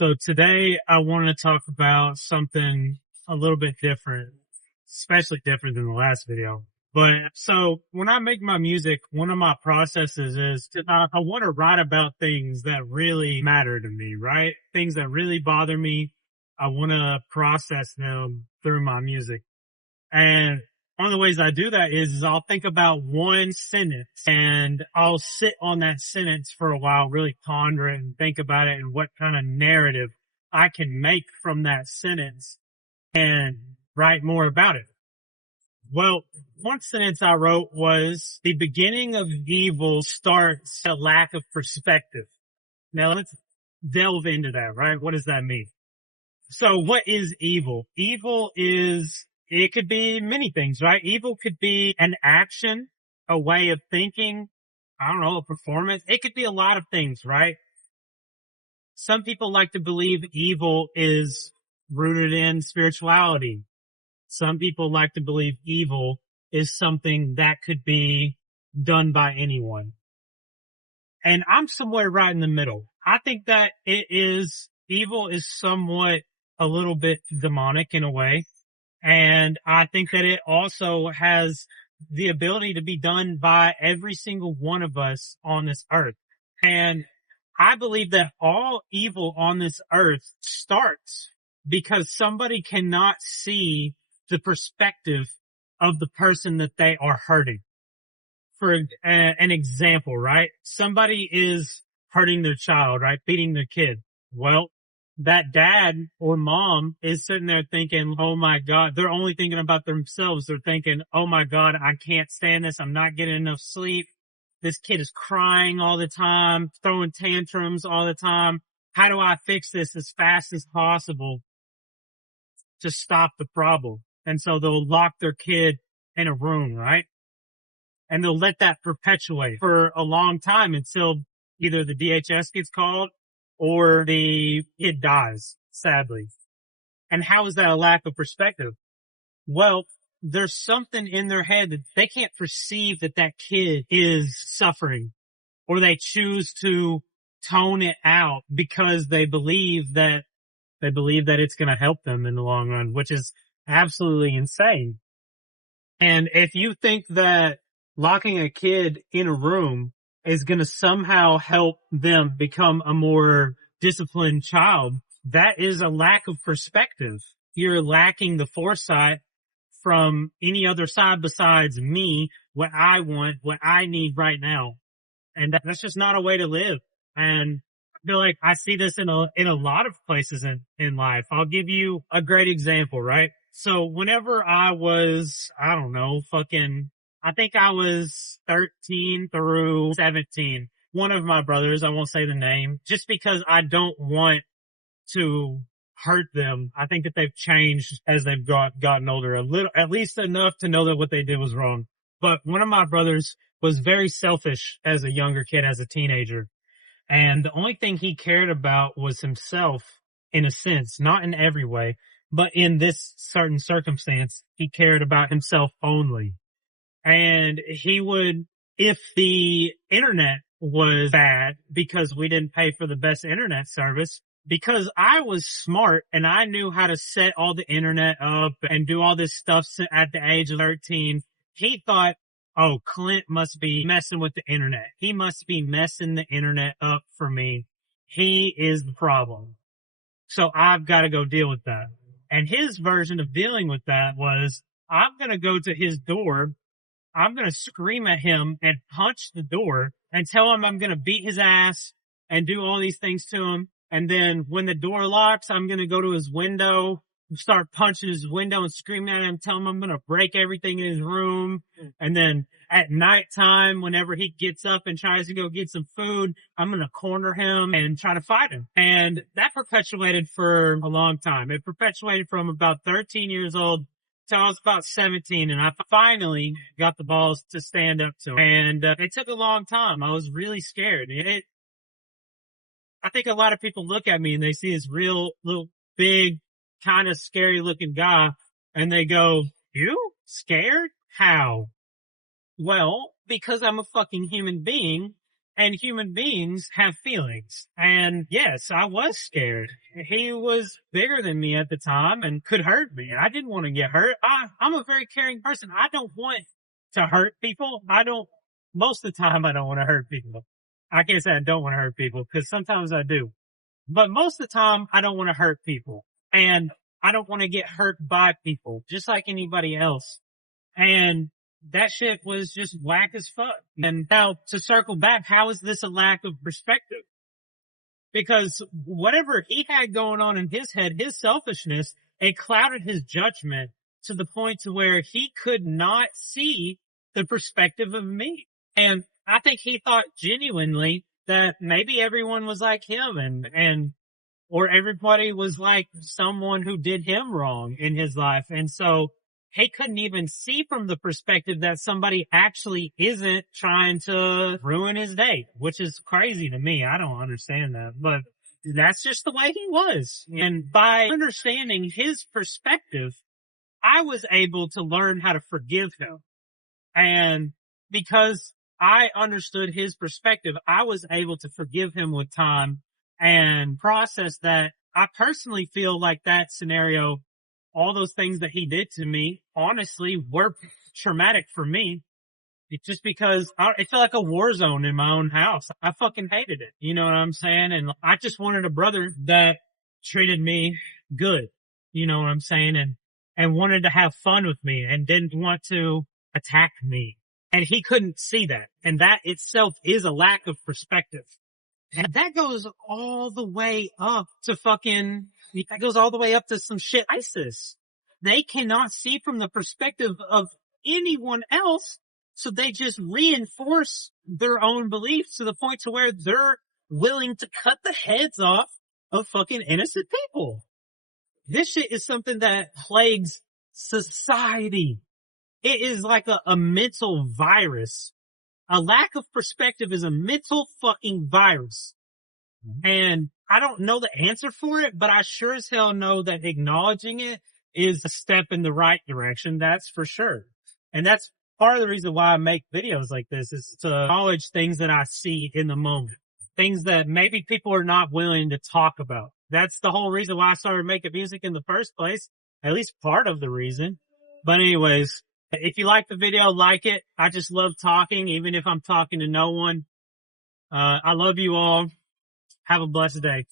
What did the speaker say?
So today I want to talk about something a little bit different, especially different than the last video. But so when I make my music, one of my processes is I want to write about things that really matter to me, right? Things that really bother me. I want to process them through my music. And one of the ways I do that is I'll think about one sentence and I'll sit on that sentence for a while, really ponder it and think about it and what kind of narrative I can make from that sentence and write more about it. Well, one sentence I wrote was the beginning of evil starts a lack of perspective. Now let's delve into that, right? What does that mean? So what is evil? It could be many things, right? Evil could be an action, a way of thinking, I don't know, a performance. It could be a lot of things, right? Some people like to believe evil is rooted in spirituality. Some people like to believe evil is something that could be done by anyone. And I'm somewhere right in the middle. I think that evil is somewhat a little bit demonic in a way. And I think that it also has the ability to be done by every single one of us on this earth. And I believe that all evil on this earth starts because somebody cannot see the perspective of the person that they are hurting. For an example, right? Somebody is hurting their child, right? Beating their kid. Well, that dad or mom is sitting there thinking, oh my God, they're only thinking about themselves. They're thinking, oh my God, I can't stand this. I'm not getting enough sleep. This kid is crying all the time, throwing tantrums all the time. How do I fix this as fast as possible to stop the problem? And so they'll lock their kid in a room, right? And they'll let that perpetuate for a long time until either the DHS gets called or the kid dies, sadly. And how is that a lack of perspective? Well, there's something in their head that they can't perceive that that kid is suffering, or they choose to tone it out because they believe that it's going to help them in the long run, which is absolutely insane. And if you think that locking a kid in a room is going to somehow help them become a more disciplined child, that is a lack of perspective. You're lacking the foresight from any other side besides me, what I want, what I need right now. And that's just not a way to live. And I feel like I see this in a lot of places in life. I'll give you a great example, right? So whenever I was, I don't know, I think I was 13 through 17. One of my brothers, I won't say the name, just because I don't want to hurt them. I think that they've changed as they've gotten older a little, at least enough to know that what they did was wrong. But one of my brothers was very selfish as a younger kid, as a teenager. And the only thing he cared about was himself, in a sense, not in every way, but in this certain circumstance, he cared about himself only. And he would, if the internet was bad because we didn't pay for the best internet service, because I was smart and I knew how to set all the internet up and do all this stuff at the age of 13, he thought, oh, Clint must be messing with the internet. He must be messing the internet up for me. He is the problem. So I've got to go deal with that. And his version of dealing with that was, I'm going to go to his door. I'm going to scream at him and punch the door and tell him I'm going to beat his ass and do all these things to him. And then when the door locks, I'm going to go to his window, start punching his window and screaming at him, tell him I'm going to break everything in his room. And then at nighttime, whenever he gets up and tries to go get some food, I'm going to corner him and try to fight him. And that perpetuated for a long time. It perpetuated from about 13 years old till I was about 17, and I finally got the balls to stand up to him. And it took a long time. I was really scared. I think a lot of people look at me and they see this real little big, kind of scary looking guy, and they go, "You scared? How?" Well, because I'm a fucking human being And human beings have feelings. And yes, I was scared. He was bigger than me at the time and could hurt me. I didn't want to get hurt. I'm a very caring person. I don't want to hurt people. Most of the time I don't want to hurt people. I can't say I don't want to hurt people because sometimes I do. But most of the time I don't want to hurt people. And I don't want to get hurt by people, just like anybody else. And that shit was just whack as fuck. And now to circle back, how is this a lack of perspective? Because whatever he had going on in his head, his selfishness, it clouded his judgment to the point to where he could not see the perspective of me. And I think he thought genuinely that maybe everyone was like him or everybody was like someone who did him wrong in his life. And so he couldn't even see from the perspective that somebody actually isn't trying to ruin his day, which is crazy to me. I don't understand that, but that's just the way he was. And by understanding his perspective, I was able to learn how to forgive him. And because I understood his perspective, I was able to forgive him with time and process that. I personally feel like that scenario, all those things that he did to me, honestly, were traumatic for me. It's just because it felt like a war zone in my own house. I fucking hated it. You know what I'm saying? And I just wanted a brother that treated me good. You know what I'm saying? And wanted to have fun with me and didn't want to attack me. And he couldn't see that. And that itself is a lack of perspective. And that goes all the way up to some shit ISIS. They cannot see from the perspective of anyone else, so they just reinforce their own beliefs to the point to where they're willing to cut the heads off of fucking innocent people. This shit is something that plagues society. It is like a mental virus. A lack of perspective is a mental fucking virus. And I don't know the answer for it, but I sure as hell know that acknowledging it is a step in the right direction. That's for sure. And that's part of the reason why I make videos like this, is to acknowledge things that I see in the moment. Things that maybe people are not willing to talk about. That's the whole reason why I started making music in the first place. At least part of the reason. But anyways, if you like the video, like it. I just love talking, even if I'm talking to no one. I love you all. Have a blessed day.